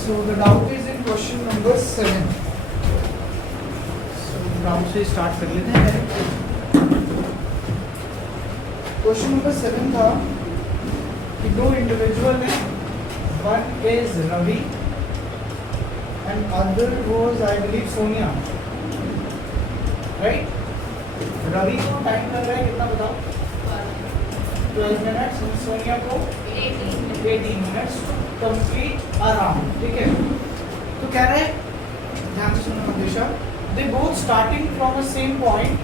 So the doubt is in question number 7. So doubt से start कर लेते हैं. क्वेश्चन नंबर 7 था कि दो इंडिविजुअल हैं, one is Ravi and other was I believe Sonia, right. Ravi को टाइम लग रहा है कितना बताओ? 12 मिनट्स. सोनिया को 18 मिनट्स कंप्लीट अराउंड. ठीक है. तो कह रहे हैं, ध्यान से सुनो Mandisha, they both starting from a same point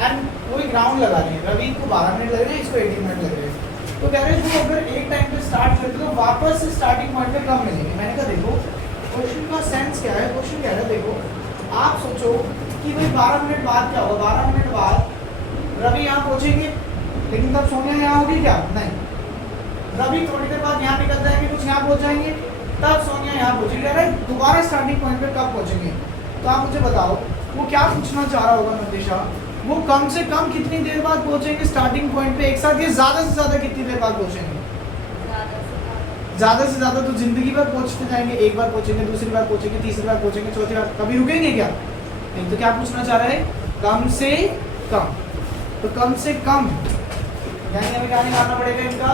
and कोई ग्राउंड लगा रहे हैं. रवि को 12 मिनट लग रहे हैं, इसको 18 मिनट लग रहे हैं. तो कह रहे हैं जो अगर एक टाइम पे स्टार्ट करते तो वापस से स्टार्टिंग पॉइंट पे कम मिलेंगे. मैंने कहा देखो क्वेश्चन का सेंस क्या है. क्वेश्चन कह रहा है देखो आप सोचो कि भाई 12 मिनट बाद क्या होगा. 12 मिनट बाद रवि यहाँ पहुँचेंगे, लेकिन तब सोनिया यहाँ होगी क्या? नहीं. रवि थोड़ी देर बाद यहाँ निकल जाएंगे, कुछ यहाँ पहुँच जाएंगे, तब सोनिया यहाँ पहुँचेगी. अरे दोबारा स्टार्टिंग पॉइंट पे कब पहुँचेंगे? तो आप मुझे बताओ वो क्या पूछना चाह रहा होगा मंदिशा. वो कम से कम कितनी देर बाद पहुँचेंगे स्टार्टिंग पॉइंट पे एक साथ, ये ज़्यादा से ज़्यादा कितनी देर बाद पहुँचेंगे? ज़्यादा से ज़्यादा तो जिंदगी भर पहुँचते जाएंगे. एक बार पहुँचेंगे, दूसरी बार पहुँचेंगे, तीसरी बार पहुँचेंगे, चौथी बार. कभी रुकेंगे क्या? नहीं. तो क्या पूछना चाह रहा है? कम से कम. तो कम से कम यानी हमें क्या निकालना पड़ेगा? इनका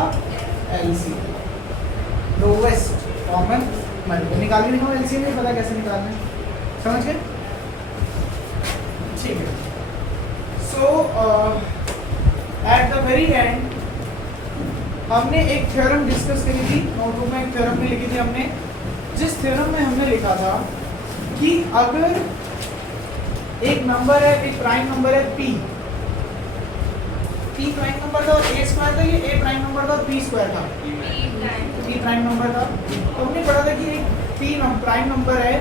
LCM, लोवेस्ट कॉमन मल्टीपल. निकाल के देखो LCM, नहीं पता कैसे निकालना है. समझ गए? ठीक है. सो एट द वेरी एंड हमने एक थ्योरम डिस्कस करी थी. नोटबुक में एक थ्योरम भी लिखी थी हमने, जिस थ्योरम में हमने लिखा था कि अगर एक नंबर है, एक प्राइम नंबर है P प्राइम नंबर था और A स्क्वायर था, ये A प्राइम नंबर था और P स्क्वायर था. P प्राइम नंबर था. तो हमने पढ़ा था कि एक P प्राइम नंबर है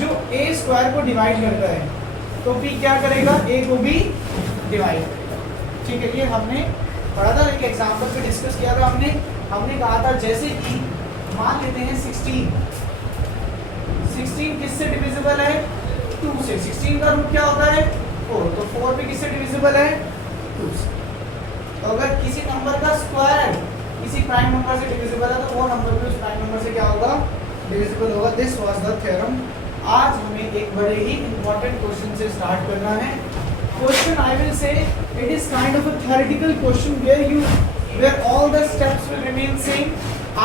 जो A स्क्वायर को डिवाइड करता है, तो P क्या करेगा? A को भी डिवाइड करेगा. ठीक है. ये हमने पढ़ा था. एक एग्जांपल पे डिस्कस किया था हमने कहा था जैसे कि मान लेते हैं 16 किससे डिविजिबल है? 2 से. 16 का रूट क्या होता है? 4. तो 4 भी किससे डिविजिबल है? 2 से. तो अगर किसी नंबर का स्क्वायर किसी प्राइम नंबर से डिविजिबल है तो वो नंबर भी उस प्राइम नंबर से क्या होगा? डिविजिबल होगा. This was the theorem. आज हमें एक बड़े ही इंपॉर्टेंट क्वेश्चन से स्टार्ट करना है. Question I will say it is kind of a theoretical question where all the steps will remain same.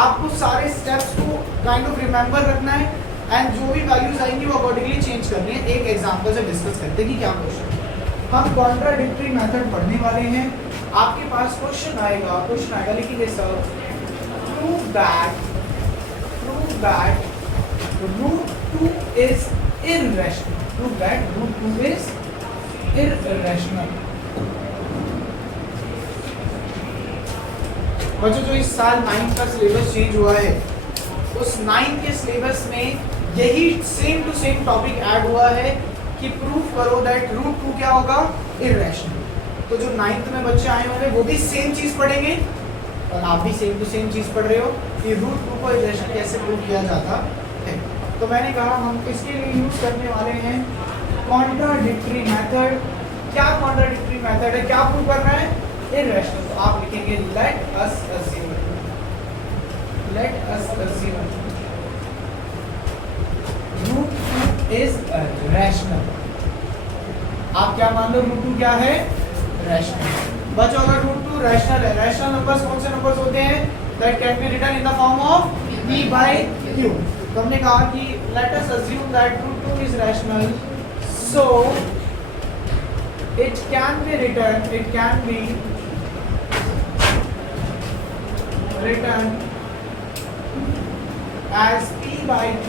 आपको सारे स्टेप्स को काइंड ऑफ रिमेंबर रखना है एंड जो भी वैल्यूज आएंगी वो अकॉर्डिंगली चेंज करनी है. एक एग्जांपल से डिस्कस करते हैं कि क्या क्वेश्चन. हम कॉन्ट्राडिक्टरी मेथड पढ़ने वाले हैं. आपके पास क्वेश्चन आएगा लिखिए sir, prove that root 2 is irrational. Prove that root 2 is irrational. बच्चों जो इस साल 9th का सिलेबस चेंज हुआ है, उस 9th के सिलेबस में यही same to same topic add हुआ है कि प्रूफ करो दैट रूट 2 क्या होगा? इररेशनल. तो जो 9th में बच्चे आए होंगे वो भी सेम चीज पढ़ेंगे और आप भी सेम टू सेम चीज पढ़ रहे हो कि रूट 2 को इररेशनल कैसे प्रूव किया जाता है. तो मैंने कहा हम इसके लिए यूज करने वाले हैं कॉन्ट्राडिक्टरी मेथड. क्या कॉन्ट्राडिक्टरी मेथड है? क्या प्रूव करना है? इररेशनल. तो आप लिखेंगे let us assume root 2 is rational. आप क्या मान लो? रूट 2 क्या है? रैशनल. बच्चों अगर रूट 2 रैशनल है, रैशनल नंबर्स कौन से नंबर्स होते हैं? That can be written in the form of P by Q. तो हमने कहा कि let us assume that root 2 is rational, so it can be written as P by Q.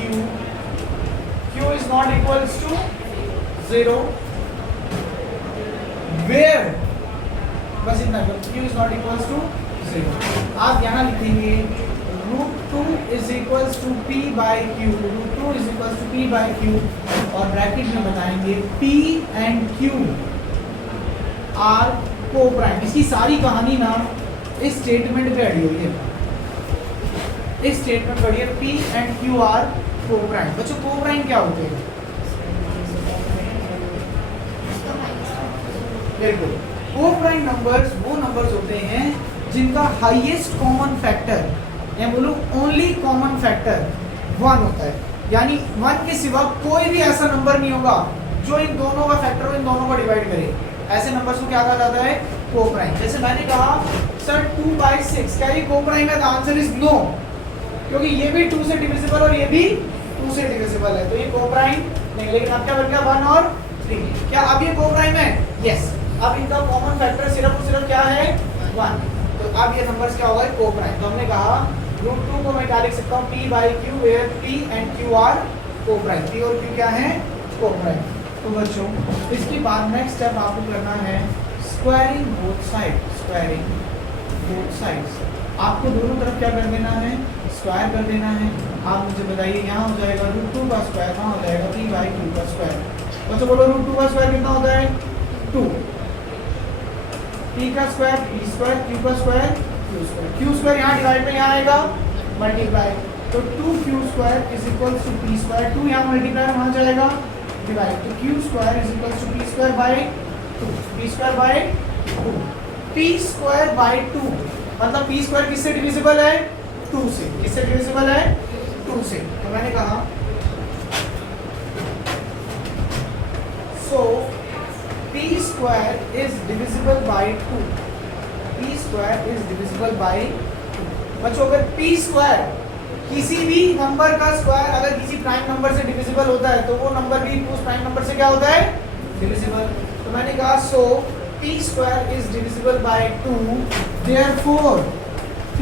Q is not equals to 0 where बस इतना. Q is not equals to 0. आप यहाँ लिखेंगे root 2 is equals to P by Q. Root 2 is equals to P by Q और bracket में बताएंगे P and Q are coprime. इसकी सारी कहानी ना इस स्टेटमेंट पे अड़ी हुई है. इस स्टेटमेंट पर P एंड Q आर को प्राइम. बच्चों को प्राइम क्या होते हैं? बिल्कुल. को प्राइम नंबर्स वो नंबर्स होते हैं जिनका हाईएस्ट कॉमन फैक्टर या बोलो ओनली कॉमन फैक्टर 1 होता है, यानी 1 के सिवा कोई भी ऐसा नंबर नहीं होगा जो इन दोनों का फैक्टर हो, इन दोनों को डिवाइड करे। ऐसे नंबर्स को क्या कहा जाता है? कोप्राइम। जैसे मैंने कहा सर 2/6, क्या ये कोप्राइम है? द आंसर इज नो, क्योंकि ये भी 2 से डिविजिबल और ये भी 2 से डिविजिबल है, तो ये कोप्राइम नहीं। लेकिन अब क्या बन गया? 1 और 3। क्या अब ये कोप्राइम है? यस। अब इनका कॉमन फैक्टर सिर्फ और सिर्फ क्या है? 1। तो अब ये नंबर्स क्या होगा? कोप्राइम। तो हमने कहा √2 को मैं क्या लिख सकता हूँ? P/Q, where P and Q are coprime. P और Q क्या है? कोप्राइम। तो बच्चों इसके बाद नेक्स्ट स्टेप आपको करना है squaring both side. Squaring both sides, आपको दोनों तरफ क्या कर देना है? स्क्वायर कर देना है। आप मुझे बताइए, यहाँ हो जाएगा √2 का स्क्वायर, वहाँ हो जाएगा P/Q का स्क्वायर। बच्चों बोलो √2 का स्क्वायर कितना होता है? 2। P का स्क्वायर P स्क्वायर, Q का square Q square. Q square यहाँ डिवाइड में यहाँ आएगा मल्टीप्लाई, तो 2Q square is equals to P square. 2 यहाँ मल्टीप्लाई वहाँ जाएगा डिवाइड, तो Q square is equals to P square by 2। P square by 2। P square by 2 मतलब P स्क्वायर किससे डिविजिबल है? 2 से। किससे डिविजिबल है? 2 से। तो मैंने कहा सो P square is divisible by 2। P square is divisible by 2। बच्चों अगर P स्क्वायर किसी भी नंबर का स्क्वायर अगर किसी प्राइम नंबर से डिविजिबल होता है तो वो नंबर भी उस प्राइम नंबर से क्या होता है? डिविजिबल। तो मैंने कहा सो P square is divisible by 2, therefore P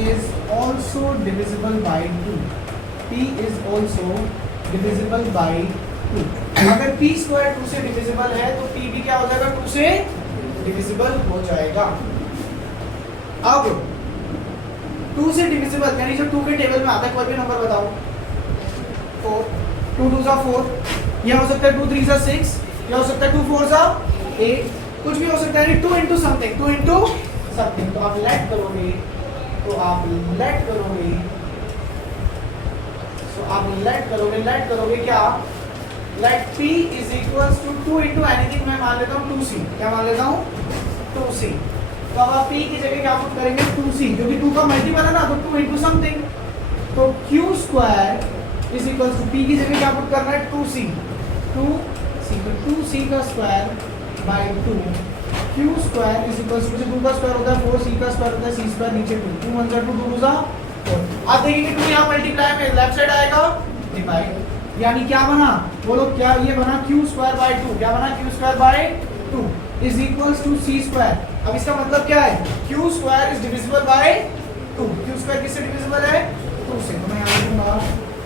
is also divisible by 2। P is also divisible by 2। अगर P स्क्वायर 2 से डिविजिबल है तो P भी क्या हो जाएगा? 2 से डिविजिबल हो जाएगा। अब 2 से डिविजिबल यानी जो 2 के टेबल में आता है, कोई भी नंबर बताओ। 4, 2 2 4, यह हो सकता है 2 3 6, यह हो सकता है 2 4 8, कुछ भी हो सकता है। 2 into समथिंग, 2 into समथिंग। तो आप लेट करोगे, लेट करोगे क्या? Let P is equals to 2 into anything. मैं मान लेता हूँ 2C। क्या मान लेता हूँ? 2C। तो अब आप P की जगह क्या पुट करेंगे? 2C, क्योंकि 2 का मल्टीपल है ना, तो 2 into समथिंग। तो Q square is equals to P की जगह क्या पुट करना है? 2C। 2C, तो 2C का square by 2। Q square is equals to 2 का स्क्वायर होता है 4, C का स्क्वायर होता है C स्क्वायर, नीचे 2, 2 1 2 2 4। आप देखेंगे 2 यहाँ मल्टीप्लाई में लेफ्ट साइड आएगा डिवाइड, यानी क्या बना? बोलो क्या? ये बना Q स्क्वायर बाय 2। क्या बना? Q square by 2 is equals to C square. अब इसका मतलब क्या है? Q square is divisible by 2। Q square किससे डिविजिबल है? 2 से। तो मैं यहाँ लिखूंगा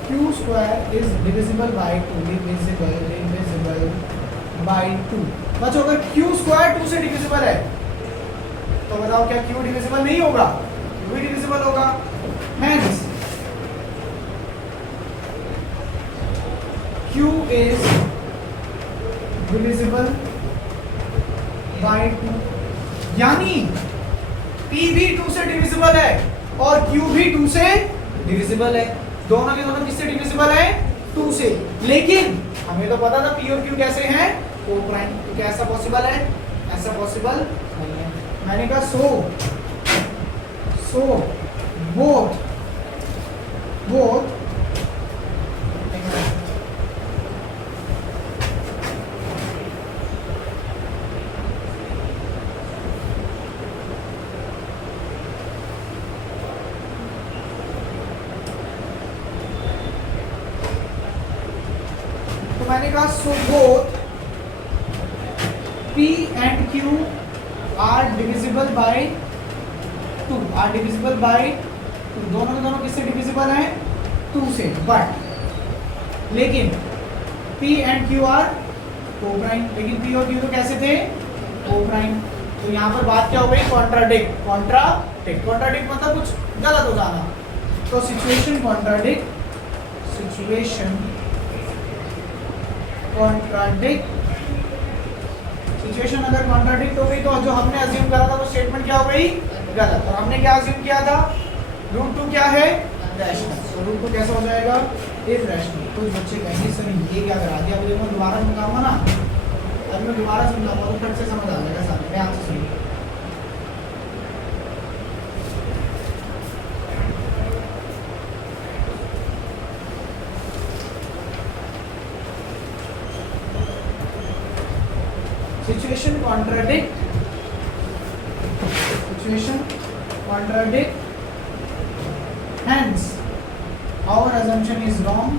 Q square is divisible by 2, divisible by 2। बच्चों अगर Q स्क्वायर 2 से डिविजिबल है तो बताओ क्या Q डिविजिबल नहीं होगा? Q भी डिविजिबल होगा। Hence Q is divisible by 2, यानी P भी 2 से डिविजिबल है और Q भी 2 से डिविजिबल है। दोनों के दोनों किससे डिविजिबल है? 2 से। लेकिन हमें तो पता था P और Q कैसे हैं? कोप्राइम। तो क्या ऐसा पॉसिबल है? ऐसा पॉसिबल नहीं है। मैंने कहा सो बोथ तो मैंने कहा so both P and Q are divisible by 2, दोनों के दोनों किससे डिविजिबल हैं? 2 से। बट लेकिन P and Q are coprime. लेकिन P और Q तो कैसे थे? कोप्राइम। तो यहाँ पर बात क्या हो गई? कॉन्ट्राडिक्ट मतलब कुछ गलत हो जाना। तो सिचुएशन अगर कॉन्ट्राडिक्ट हो गई तो जो हमने अज्यूम करा था वो स्टेटमेंट क्या हो गई? गलत। और हमने क्या अज्यूम किया था? √2 क्या है? रैशनल। तो √2 कैसा हो जाएगा? इरैशनल। कुछ बच्चे कहेंगे सर ये क्या करा दिया? मुझे मैं दोबारा समझाऊंगा ना, अभी मैं दोबारा समझाऊंगा तो फट से समझ आ जाएगा सामने। मैं आपसे सुनिए, situation contradict, hence our assumption is wrong.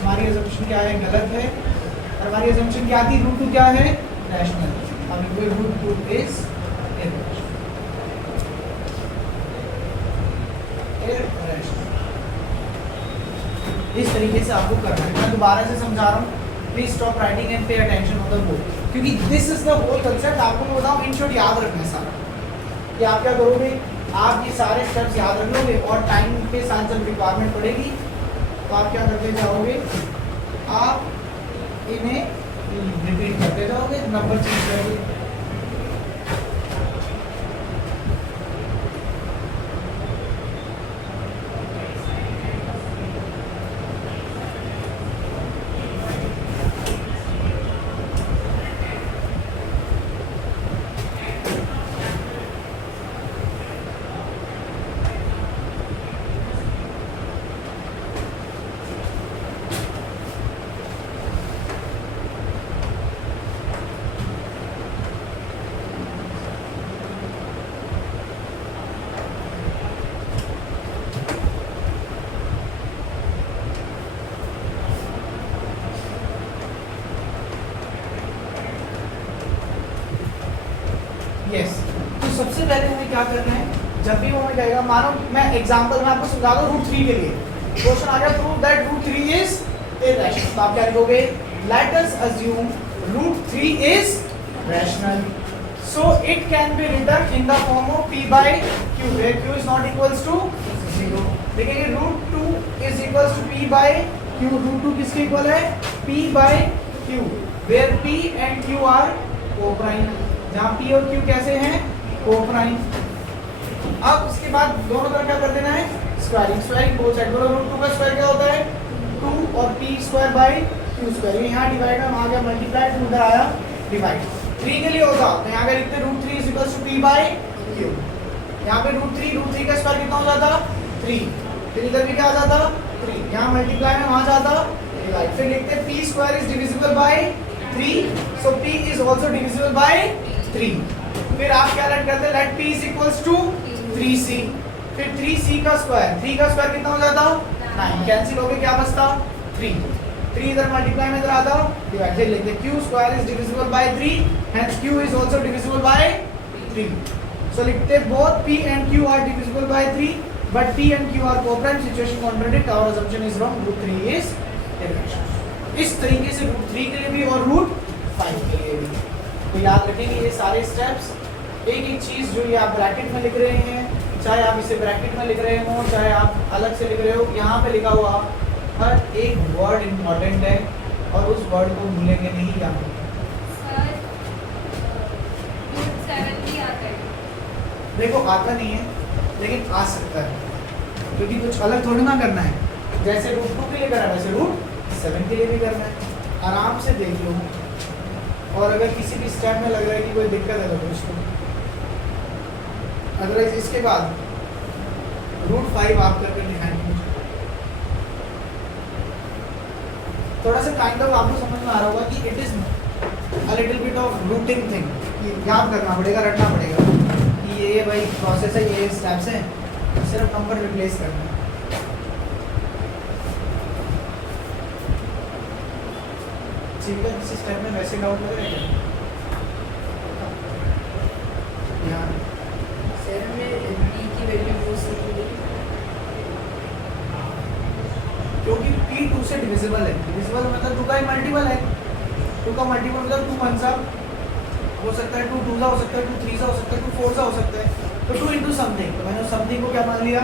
हमारी assumption क्या है? गलत है। और हमारी assumption क्या थी? रूट टू क्या है? रैशनल। अब रूट टू इज irrational। इस तरीके से आपको करना है। मैं दोबारा से समझा रहा हूँ, please stop writing and pay attention on the board, क्योंकि this is the whole concept. आपको मैं बताऊँ, इन शॉर्ट याद रखना है सारा कि आप क्या करोगे। आप ये सारे स्टेप्स याद रख लोगे और टाइम के साथ जब रिक्वायरमेंट पड़ेगी तो आप क्या करते जाओगे, आप इन्हें रिपीट करते जाओगे, नंबर चेंज करोगे। यस, तो सबसे पहले हमें क्या करना है, जब भी हमें कहेगा, मानो मैं एग्जांपल में आपको समझा दूं, रूट 3 के लिए क्वेश्चन आ गया, prove that root 3 is irrational. तो आप क्या लिखोगे, let us assume root 3 is rational, so it can be written in the form of p by q, where q is not equals to 0। देखिए root 2 is equals to p by q, root 2 किसके equal है, p by q, where p and q are coprime, जहाँ p और q कैसे हैं, coprime. अब उसके बाद दोनों तरफ क्या कर देना है, स्क्वायरिंग, स्क्वायरिंग बोथ साइड। बोलो रूट 2 का स्क्वायर क्या होता है, 2 और p square bye q square. ये यहाँ डिवाइड है, वहाँ गया मल्टीप्लाई, उधर आया डिवाइड। 3 के लिए होता तो यहाँ पे लिखते root 3 is equals to p by q। यहाँ पे रूट 3 का स्क्वायर कितना हो जाता, 3, फिर इधर भी क्या आ जाता, 3, यहाँ मल्टीप्लाई में वहाँ जाता डिवाइड, फिर लिखते p square is divisible by 3, so p is also divisible by 3। फिर आप क्या लेट करते हैं, let p is equals to 3c, फिर 3c का स्क्वायर, 3 का स्क्वायर कितना हो जाता, 9, कैंसिल हो गया, क्या बचता, 3 इधर मल्टीप्लाई में इधर आता डिवाइड, फिर लिखते q square is divisible by 3, hence q is also divisible by 3। so लिखते both p and q are divisible by 3, but p and q are co-prime, situation contradict, our assumption is wrong, root 3 is irrational। इस तरीके से root 3 के लिए भी और root 5 के लिए भी। तो याद रखेंगे ये सारे स्टेप्स, एक एक चीज़ जो ये आप ब्रैकेट में लिख रहे हैं, चाहे आप इसे ब्रैकेट में लिख रहे हो, चाहे आप अलग से लिख रहे हो, यहाँ पे लिखा हुआ हर एक वर्ड इम्पॉर्टेंट है और उस वर्ड को भूलेंगे नहीं, याद रखेंगे। देखो आता नहीं है लेकिन आ सकता है, क्योंकि कुछ अलग थोड़ी ना करना है। जैसे रूट 2 के लिए करा वैसे रूट 7 के लिए भी करना है। आराम से देख लो, और अगर किसी भी स्टेप में लग रहा है कि कोई दिक्कत है तो पूछ लो, अदरवाइज इसके बाद रूट 5 आप करके दिखाएंगे। थोड़ा सा काइंड ऑफ आपको समझ में आ रहा होगा कि it is a little bit of routing thing, कि याद करना पड़ेगा, रटना पड़ेगा कि ये भाई प्रोसेस है, ये स्टेप्स हैं, सिर्फ नंबर रिप्लेस करना है। ठीक है, किसी स्टेप में वैसे डाउट लग रहा है क्या, सर में p की वैल्यू हो सकती है क्योंकि p 2 से डिविजिबल है, डिविजिबल मतलब 2 का ही मल्टीपल है, 2 का मल्टीपल मतलब 2 1 सा हो सकता है, 2 2 सा हो सकता है, 2 3 सा हो सकता है, 2 4 सा हो सकता है, तो 2 इंटू समथिंग, तो मैंने समथिंग को क्या मान लिया,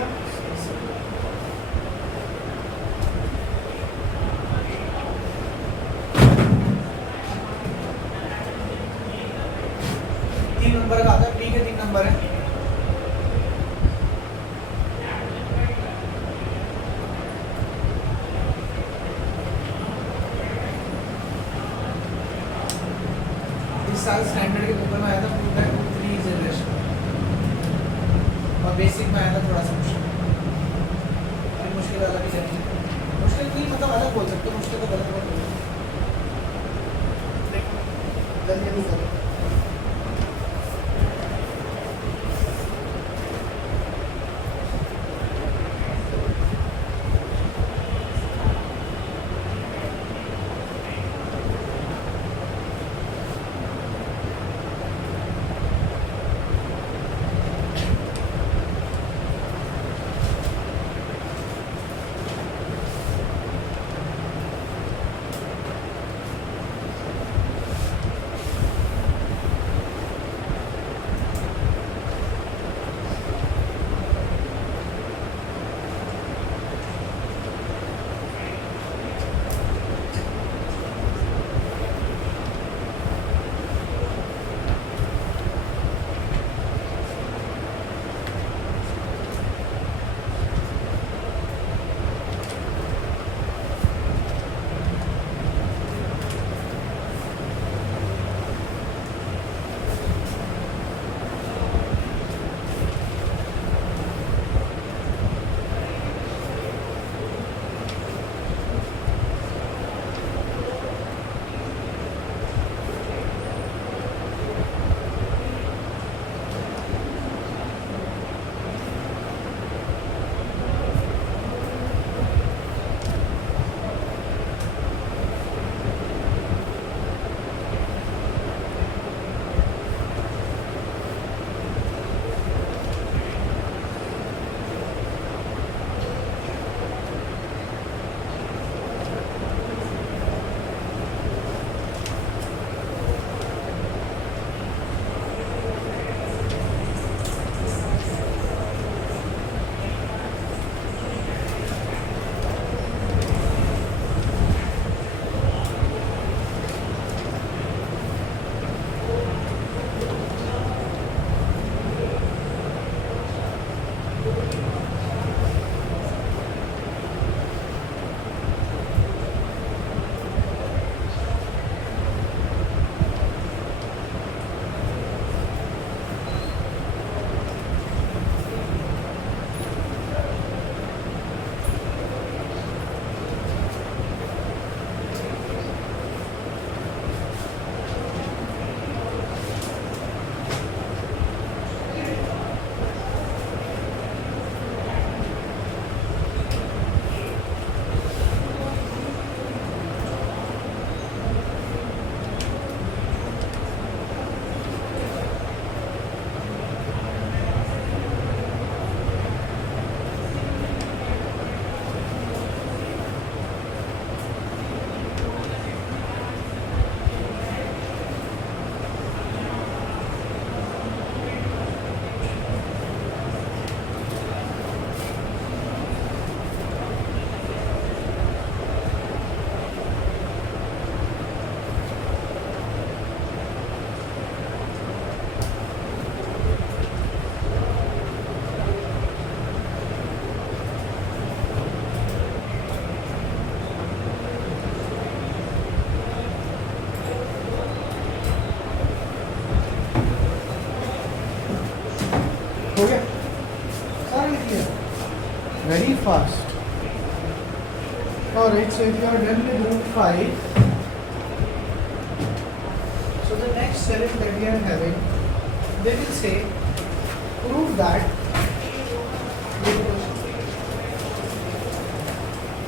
तीन नंबर का आता है, p के 3 नंबर है। साल स्टैंडर्ड के पेपर में आया था, prove that root 3 is irrational, और बेसिक में आया था थोड़ा सा मुश्किल, अभी मुश्किल वाला भी चलिए। मुश्किल नहीं मतलब अलग बोल सकते हो, मुश्किल तो गलत बात बोल जल्दी जल्दी करो। हो गया सारा लिख लिया very fast. Alright, so if you are done with root 5, so the next challenge that we are having, they will say prove that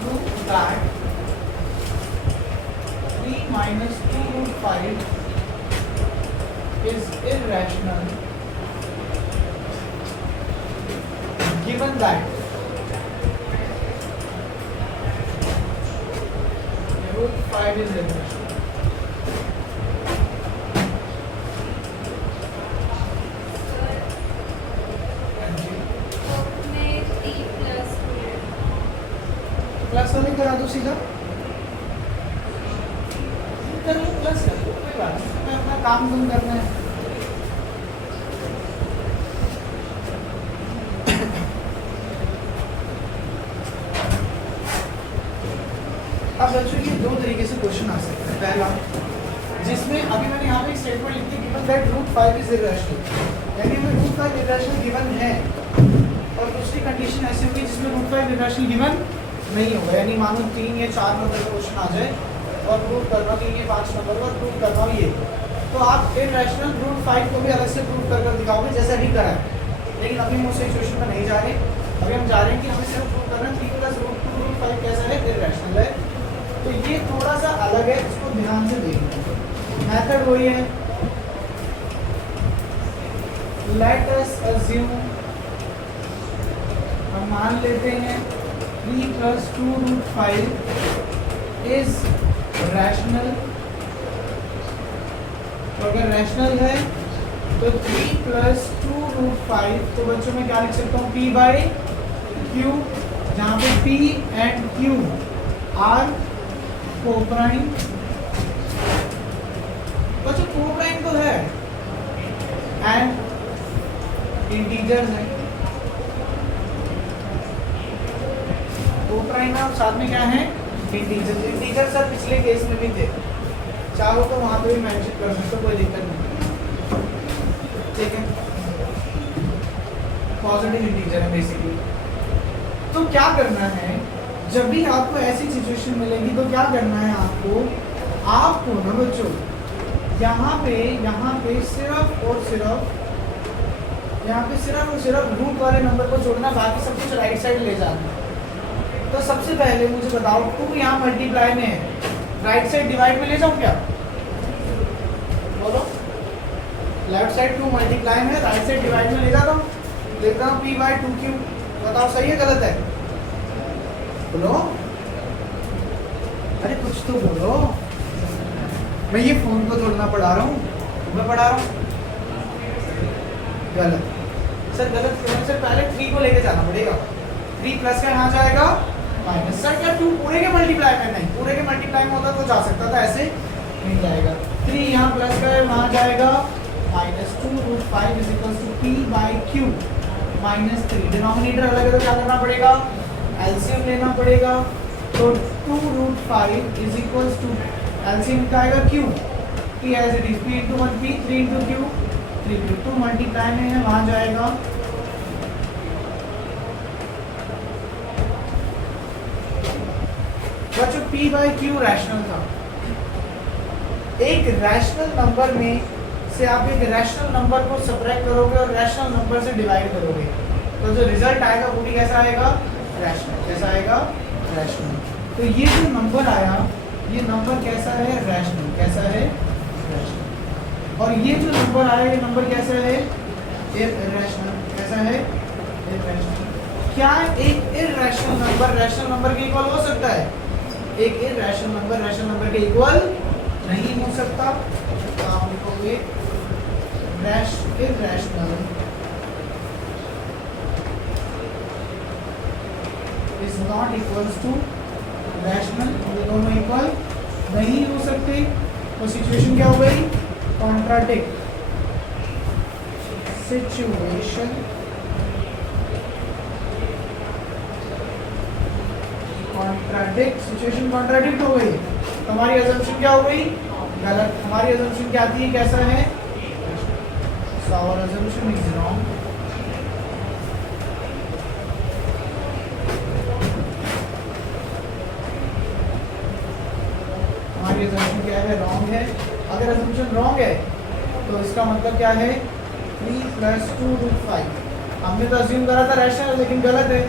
prove that 3 minus 2 root 5 is irrational given that root 5 is irrational. Plus वाले करा दो सीधा चलो plus कर दो कोई बात नहीं मैं अपना काम तुम करना है अब बच्चों ये दो तरीके से क्वेश्चन आ सकते हैं पहला जिसमें अभी मैंने यहाँ पे स्टेटमेंट लिख दी given that root 5 is irrational यानी हमें रूट 5 इररेशनल गिवन है और दूसरी कंडीशन ऐसी होगी जिसमें रूट 5 इररेशनल गिवन नहीं होगा, यानी मानो 3 या 4 नंबर का क्वेश्चन आ जाए और प्रूव करना 3 या 5 नंबर का प्रूव करना हो ये, तो आप इररेशनल रूट 5 को भी अलग से प्रूव कर दिखाओगे जैसे अभी करा है। लेकिन अभी हम उस सिचुएशन में नहीं जा रहे, अभी हम जा रहे हैं कि हमें सिर्फ प्रूव करना 3 + √2 √5 कैसा है, इररेशनल है। तो ये थोड़ा सा अलग है, इसको ध्यान से देखना। मेथड वही है, लेट अस अज्यूम, हम मान लेते हैं 3 + 2 √5 इज रैशनल। तो अगर रैशनल है तो 3 + 2 √5, तो बच्चों में क्या लिख सकता हूँ, p/q, जहाँ पे p and q are coprime. बच्चों कोप्राइम तो है एंड इंटीजर्स है, कोप्राइम और साथ में क्या है, इंटीजर। इंटीजर सर पिछले केस में भी थे, चाहो तो वहां पे भी मेंशन कर सकते हो, कोई दिक्कत नहीं, ठीक है। पॉजिटिव इंटीजर है बेसिकली। तो क्या करना है, जब भी आपको ऐसी सिचुएशन मिलेगी तो क्या करना है आपको ना बच्चों, यहाँ पे सिर्फ और सिर्फ रूट वाले नंबर को छोड़ना, बाकी सब कुछ राइट साइड ले जाना। तो सबसे पहले मुझे बताओ, 2 यहाँ मल्टीप्लाई में है, राइट साइड डिवाइड में ले जाऊँ क्या, बोलो। लेफ्ट साइड 2 मल्टीप्लाई में, राइट साइड डिवाइड में ले जाता हूँ, देखता हूँ p/2q, बताओ सही है गलत है, बोलो। अरे कुछ तो बोलो, मैं ये फोन को तोड़ना पढ़ा रहा हूँ, मैं पढ़ा रहा हूँ। गलत सर, गलत क्यों है सर, पहले 3 को लेके जाना पड़ेगा, 3 प्लस का यहाँ जाएगा माइनस। सर क्या 2 पूरे के मल्टीप्लाई में, नहीं पूरे के मल्टीप्लाई में होता तो जा सकता था, ऐसे नहीं जाएगा। 3 यहाँ प्लस का है, वहाँ जाएगा -2 √5 = p/q -3। डिनोमिनेटर अलग है तो क्या करना पड़ेगा, एलसीएम लेना पड़ेगा। तो 2 √5 एलसीएम का आएगा q, p as it is, p × 1 p, 3 × q, 3 × 2 multiply में है, वहाँ जाएगा बच्चों p/q रैशनल था। एक रैशनल नंबर में से आप एक रैशनल नंबर को सब्ट्रैक्ट करोगे और रैशनल नंबर से डिवाइड करोगे, तो जो रिजल्ट आएगा वो भी कैसा आएगा, रैशनल। कैसा आएगा, रैशनल। तो ये जो नंबर आया, ये नंबर कैसा है, रैशनल। कैसा है, रैशनल। और ये जो नंबर आया, ये नंबर कैसा है, इररेशनल। कैसा है, इररेशनल। क्या एक इररेशनल नंबर रैशनल नंबर के इक्वल हो सकता है, एक इररेशनल नंबर रैशनल नंबर के इक्वल नहीं हो सकता। तो आप लिखोगे irrational is not equals to rational, ये दोनों इक्वल नहीं हो सकते। तो सिचुएशन क्या हो गई, कॉन्ट्राडिक्ट सिचुएशन, सिचुएशन कॉन्ट्राडिक्ट हो गई। हमारी अजम्पशन क्या हो गई, गलत। हमारी अजम्पशन क्या आती है, कैसा है, so our assumption is wrong। हमारी अजम्पशन क्या है, रॉन्ग है। अगर अजम्पशन रॉन्ग है तो इसका मतलब क्या है, 3 + 2 √5। हमने तो अज्यूम करा था रैशनल, लेकिन गलत है।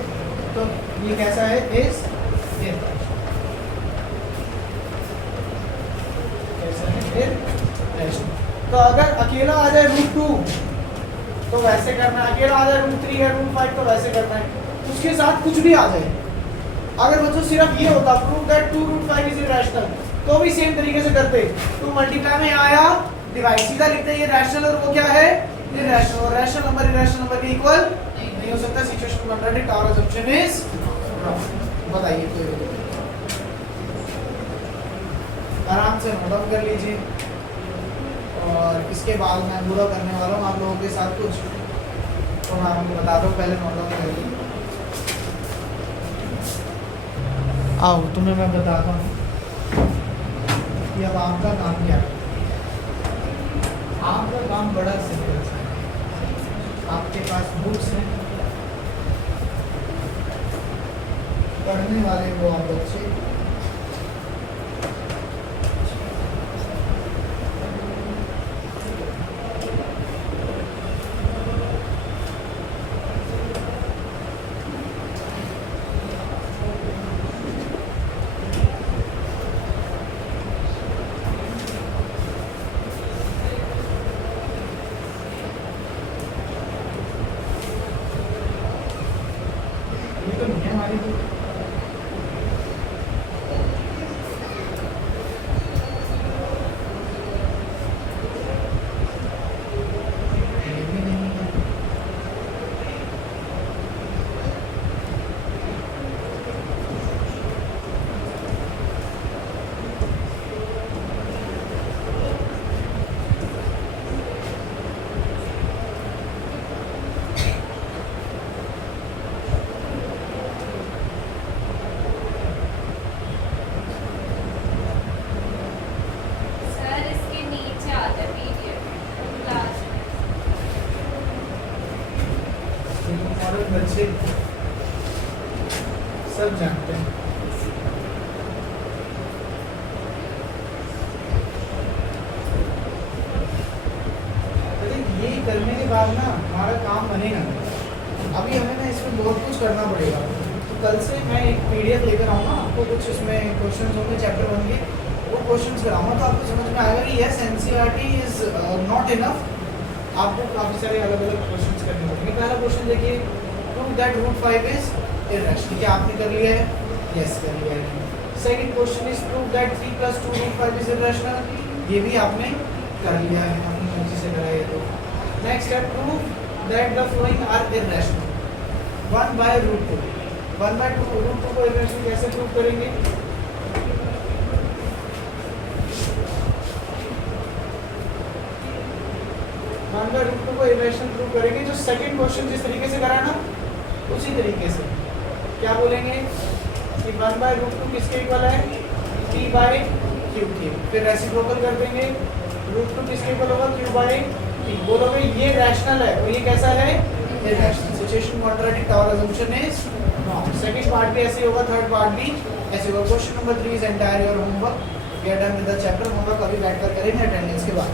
तो ये कैसा है, इज तो अगर अकेला आ जाए √2 तो वैसे करना है, अकेला आ जाए √3 या √5 तो वैसे करना है, उसके साथ कुछ भी आ जाए। अगर बच्चों सिर्फ ये होता प्रूव दैट 2 √5 इज इररेशनल, तो भी सेम तरीके से करते। 2 मल्टीप्लाई में आया, डिवाइड सीधा लिखते, ये रैशनल और वो क्या है, इररेशनल। और रैशनल नंबर इररेशनल नंबर के इक्वल नहीं हो सकता। Situation contradict, our assumption is wrong. बताइए कोई, आराम से नोट डाउन कर लीजिए। और इसके बाद मैं पूरा करने वाला हूँ आप लोगों के साथ कुछ, तो मैं आपको बता दूँ, पहले नोट डाउन कर लीजिए। आओ तुम्हें मैं बताता हूँ कि अब आपका काम क्या है। आपका काम बड़ा सिंपल है। आपके पास बुक्स हैं, पढ़ने समझने वाले हो आप बच्चे। ये तो नहीं है हमारी बुक। ये भी नहीं है। सर इसके नीचे आता है पीडीएफ लास्ट में। मॉडल बच्चे सब जानते हैं। अरे ये करने के बाद ना हमारा काम बनेगा। अभी हमें ना इसमें बहुत कुछ करना पड़ेगा। तो कल से मैं एक पीडीएफ लेकर आऊँगा, आपको कुछ इसमें क्वेश्चन होंगे चैप्टर 1 के, वो क्वेश्चंस कराऊंगा तो आपको समझ में आएगा कि yes NCERT is not enough. आपको काफ़ी सारे अलग अलग क्वेश्चंस करने पड़ेंगे। पहला क्वेश्चन देखिए, prove that root 5 is irrational. क्या आपने कर लिया है? यस कर लिया है। Second question is prove that 3 + 2 root 5 is irrational. ये भी आपने कर लिया है, अपनी मर्जी से करा है तो। नेक्स्ट है prove that the following are irrational. 1/√2 1/√2 को इररेशनल कैसे प्रूव करेंगे? √2 को इररेशनल प्रूव करेंगे। जो सेकंड क्वेश्चन जिस तरीके से करा ना उसी तरीके से क्या बोलेंगे कि 1/√2 किसके इक्वल है? P/Q के। फिर रेसिप्रोकल कर देंगे, √2 किसके इक्वल होगा? Q/P। बोलोगे ये रैशनल है और ये कैसा है? इररेशनल। सिचुएशन कॉन्ट्राडिक्ट और assumption is not. Second part भी ऐसे होगा, थर्ड पार्ट भी ऐसे होगा। Question number 3 is entire your homework. We are done with the chapter. Homework अभी बैठकर करेंगे अटेंडेंस के बाद।